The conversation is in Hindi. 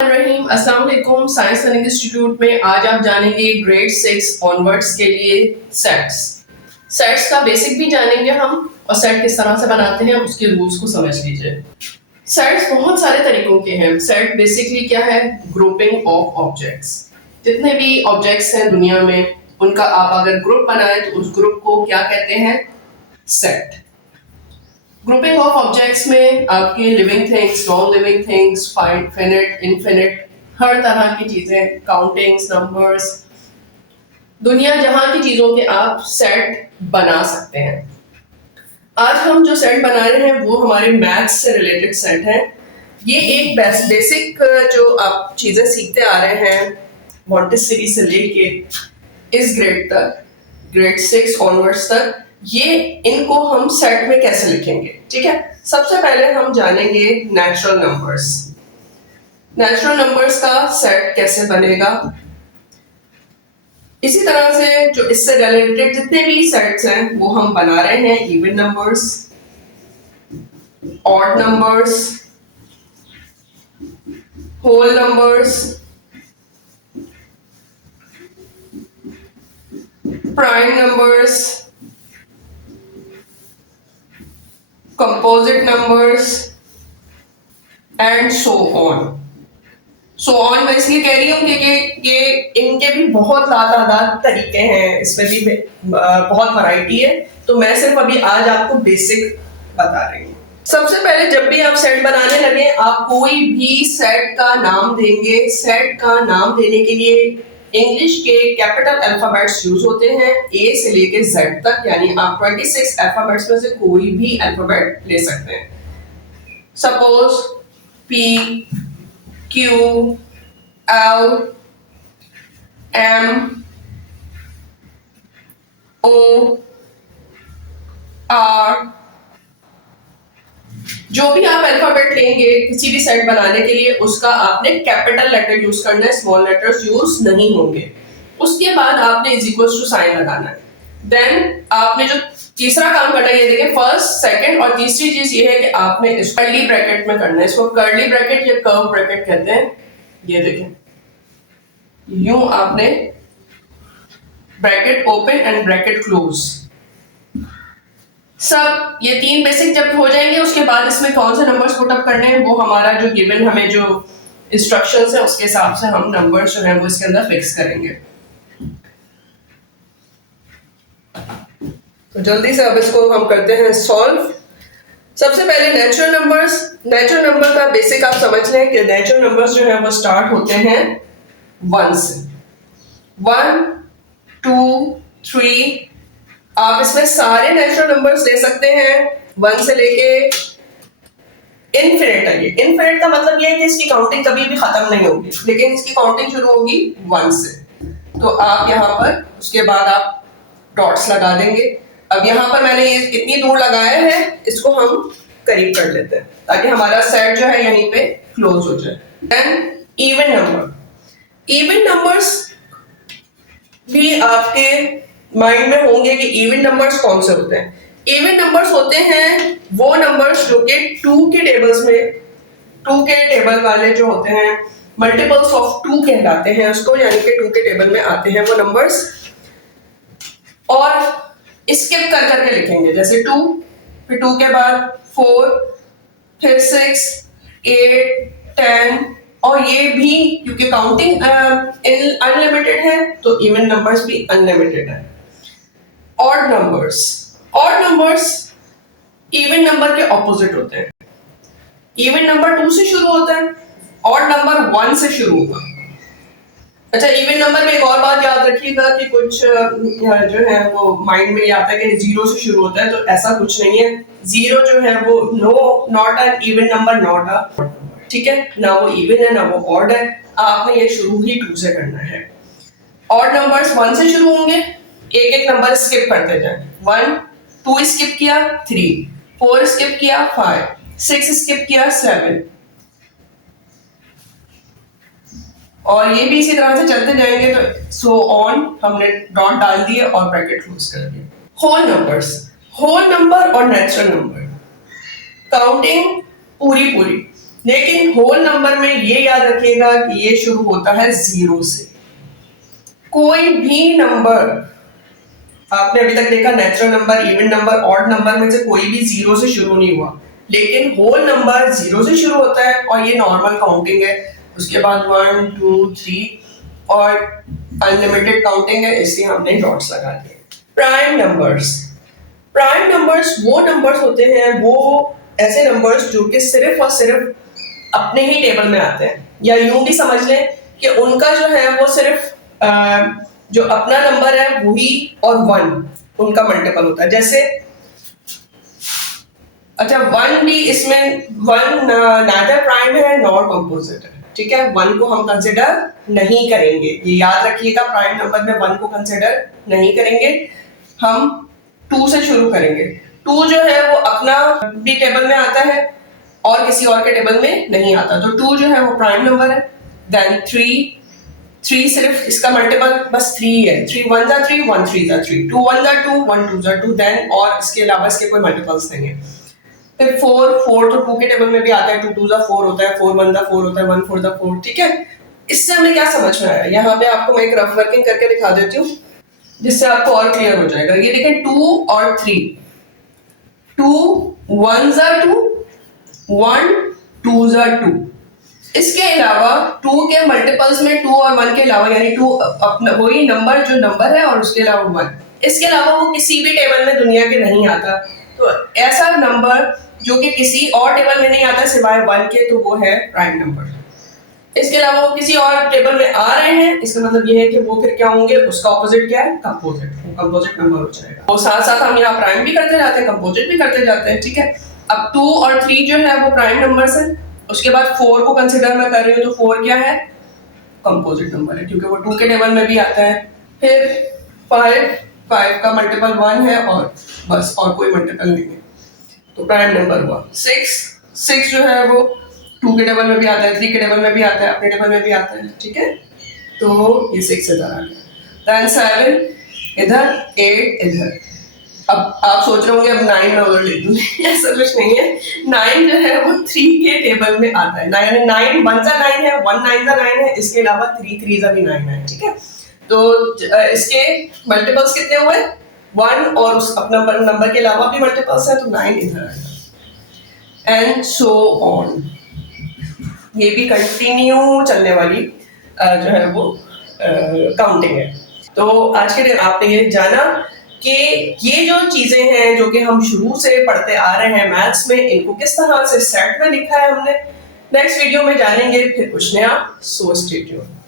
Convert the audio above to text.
रहीम अस्सलाम वालेकुम। साइंस लर्निंग इंस्टीट्यूट में आज आप जानेंगे ग्रेड 6 ऑनवर्ड्स के लिए सेट्स का बेसिक भी जानेंगे हम, और सेट किस तरह से बनाते हैं उसके रूल्स को समझ लीजिए। सेट्स बहुत सारे तरीकों के हैं। सेट बेसिकली क्या है? Grouping of objects. जितने भी ऑब्जेक्ट्स हैं दुनिया में उनका आप अगर ग्रुप बनाए तो उस ग्रुप को क्या कहते हैं? सेट। ग्रुपिंग ऑफ ऑब्जेक्ट्स में आपके living things, non living things, finite, infinite, हर तरह की चीजें, काउंटिंग्स, नंबर्स, दुनिया जहां की चीजों के आप सेट बना सकते हैं। आज हम जो सेट बना रहे हैं वो हमारे मैथ्स से रिलेटेड सेट है। ये एक बेसिक जो आप चीजें सीखते आ रहे हैं मॉन्टेसरी से लेके इस ग्रेड तक, ग्रेड 6 ऑनवर्ड्स तक, ये इनको हम सेट में कैसे लिखेंगे। ठीक है, सबसे पहले हम जानेंगे नेचुरल नंबर्स। नेचुरल नंबर्स का सेट कैसे बनेगा। इसी तरह से जो इससे रिलेटेड जितने भी सेट्स हैं वो हम बना रहे हैं। Even numbers, odd numbers, whole numbers, prime numbers, composite numbers and so on. मैं इसलिए कह रही हूँ कि ये इनके भी बहुत लातादार तरीके हैं, इसमें भी बहुत वैरायटी है, तो मैं सिर्फ अभी आज आपको बेसिक बता रही हूँ। सबसे पहले जब भी आप सेट बनाने लगे आप कोई भी सेट का नाम देंगे। सेट का नाम देने के लिए इंग्लिश के कैपिटल अल्फाबेट्स यूज होते हैं, ए से लेके जेड तक, यानी आप 26 अल्फाबेट्स में से कोई भी अल्फाबेट ले सकते हैं। Suppose P, Q, L, M, O, R, जो भी आप अल्फाबेट लेंगे किसी भी सेट बनाने के लिए उसका आपने कैपिटल लेटर यूज करना है, स्मॉल लेटर्स यूज नहीं होंगे। उसके बाद आपने इज इक्वल्स टू साइन लगाना है। देन आपने जो तीसरा काम करना है, ये देखिए, फर्स्ट, सेकंड और तीसरी चीज ये है कि आपने इस कर्ली ब्रैकेट में करना है। इसको कर्ली ब्रैकेट या कर्व ब्रैकेट कहते हैं। ये देखें, यूं आपने bracket open and bracket close. सब ये तीन बेसिक जब हो जाएंगे उसके बाद इसमें कौन से नंबर्स पुट अप करने हैं वो हमारा जो गिवन हमें जो इंस्ट्रक्शंस है उसके हिसाब से हम नंबर्स जो है वो इसके अंदर फिक्स करेंगे। तो जल्दी से अब इसको हम करते हैं सॉल्व। सबसे पहले नेचुरल नंबर्स। नेचुरल नंबर का बेसिक आप समझ लें कि नेचुरल नंबर्स जो है वो स्टार्ट होते हैं 1 से। 1, 2, 3। आप इसमें सारे नेचुरल नंबर्स ले सकते हैं 1 से लेके इनफिनिट तक। इनफिनिट का मतलब ये है कि इसकी काउंटिंग कभी भी खत्म नहीं होगी, लेकिन इसकी काउंटिंग शुरू होगी 1 से। तो आप यहाँ पर उसके बाद आप डॉट्स लगा देंगे। अब यहाँ पर मैंने ये कितनी दूर लगाया है इसको हम करीब कर लेते हैं ताकि हमारा सेट जो है यहीं पे क्लोज हो जाए। Then even number. Even numbers भी आपके माइंड में होंगे कि इवन नंबर्स कौन से होते हैं। इवन नंबर्स होते हैं वो नंबर्स जो कि 2 के टेबल्स में, 2 के टेबल वाले जो होते हैं मल्टीपल्स ऑफ 2 कहलाते हैं उसको, यानी कि 2 के टेबल में आते हैं वो नंबर्स। और स्किप कर करके लिखेंगे, जैसे 2, फिर 2 के बाद 4, फिर 6, 8, 10, और ये भी क्योंकि काउंटिंग अनलिमिटेड है तो इवन नंबर्स भी अनलिमिटेड है। Odd numbers. Odd numbers even number के ऑपोजिट होते हैं। इवन नंबर 2 से शुरू होता है, ऑड नंबर 1 से शुरू होगा। अच्छा, इवन नंबर में एक और बात याद रखिएगा कि कुछ जो है वो माइंड में आता है कि 0 से शुरू होता है, तो ऐसा कुछ नहीं है। 0 जो है वो not an even number, not a, ठीक है, ना वो इवन है ना वो ऑड है। आपने ये शुरू ही 2 से करना है। ऑड नंबर्स 1 से शुरू होंगे, एक एक नंबर स्किप करते जाए। 1, 2 स्किप किया 3, 4 स्किप किया 5, 6 स्किप किया 7, और ये भी इसी तरह से चलते जाएंगे। तो सो ऑन, हमने डॉट डाल दिए और ब्रैकेट क्लोज कर दिए। Whole numbers. होल नंबर और नेचुरल नंबर काउंटिंग पूरी पूरी लेकिन होल नंबर में ये याद रखिएगा कि ये शुरू होता है 0 से। कोई भी नंबर आपने अभी तक देखा, natural number, even number, odd number में से कोई भी 0 से शुरू नहीं हुआ, लेकिन होल नंबर 0 से शुरू होता है और ये नॉर्मल काउंटिंग है। उसके बाद 1 2 3 और अनलिमिटेड काउंटिंग है, इसलिए हमने डॉट्स लगा दिए। प्राइम नंबर्स, प्राइम नंबर्स वो नंबर्स होते हैं, वो ऐसे नंबर्स जो कि सिर्फ और सिर्फ अपने ही टेबल में आते हैं, या यूं भी समझ लें कि उनका जो है वो सिर्फ जो अपना नंबर है वही और 1 उनका मल्टीपल होता है। जैसे अच्छा 1 भी इसमें 1 नादर प्राइम है नॉर कंपोजिट है, ठीक है। 1 को हम कंसिडर नहीं करेंगे, ये याद रखिएगा, प्राइम नंबर में 1 को कंसिडर नहीं करेंगे, हम 2 से शुरू करेंगे। 2 जो है वो अपना भी टेबल में आता है और किसी और के टेबल में नहीं आता, तो 2 जो है वो प्राइम नंबर है। देन 3 सिर्फ इसका मल्टीपल बस 3 है, 3 1 जा 3 1 3 जा 3, 2 1 जा 2 1 2 जा 2, देन और इसके अलावा इसके कोई मल्टीपल्स नहीं है। फिर 4 तो 2 के टेबल में भी आता है, 2 2 जा 4 होता है, 4 1 जा 4 होता है, 1 4 जा 4, ठीक है। इससे हमें क्या समझ में आया, यहाँ पे आपको मैं एक रफ वर्किंग करके दिखा देती हूँ जिससे आपको और क्लियर हो जाएगा। ये देखें 2 और 3, 2 1 जा 2 1 2 जा 2, इसके अलावा 2 के मल्टीपल्स में 2 और 1 के अलावा, यानी 2 अपना वही नंबर जो नंबर है और उसके अलावा 1, इसके अलावा वो किसी भी टेबल में दुनिया के नहीं आता। तो ऐसा नंबर जो कि किसी और टेबल में नहीं आता सिवाय 1 के, तो वो है प्राइम नंबर। इसके अलावा वो किसी और टेबल में आ रहे हैं, इसका मतलब ये है कि वो फिर क्या होंगे, उसका ऑपोजिट क्या है, कंपोजिट, वो कंपोजिट नंबर हो जाएगा। तो साथ साथ हम यहाँ प्राइम भी करते जाते हैं, कंपोजिट भी करते जाते हैं, ठीक है। अब 2 और 3 जो है वो प्राइम नंबर्स हैं। उसके बाद 4 को कंसिडर मैं कर रही हूँ, तो 4 क्या है, कंपोजिट नंबर है क्योंकि वो 2 के टेबल में भी आता है। फिर 5 का मल्टीपल 1 है और बस, और कोई मल्टीपल नहीं है, तो प्राइम नंबर हुआ। 6 जो है वो 2 के टेबल में भी आता है, 3 के टेबल में भी आता है, अपने टेबल में भी आता है, ठीक है। तो ये 6 इधर आ गया, देन 7 इधर, 8 इधर। अब आप सोच रहे होंगे अब 9 मैं उधर लिख दूं, ऐसा कुछ नहीं है। 9 जो है वो 3 के टेबल में आता है, 9 1 जा 9 है, 1 9 जा 9 है, इसके अलावा 3 3 जा भी 9 है, ठीक है। तो इसके मल्टीपल्स कितने हुए, 1 और उस अपना नंबर के अलावा भी मल्टीपल्स है, तो 9 इधर आएगा, एंड सो ऑन। ये भी कंटिन्यू चलने वाली जो है वो काउंटिंग है। तो आज के दिन आपने ये जाना कि ये जो चीजें हैं जो कि हम शुरू से पढ़ते आ रहे हैं मैथ्स में, इनको किस तरह से सेट में लिखा है हमने। नेक्स्ट वीडियो में जानेंगे फिर कुछ नया, सो स्टे ट्यून्ड।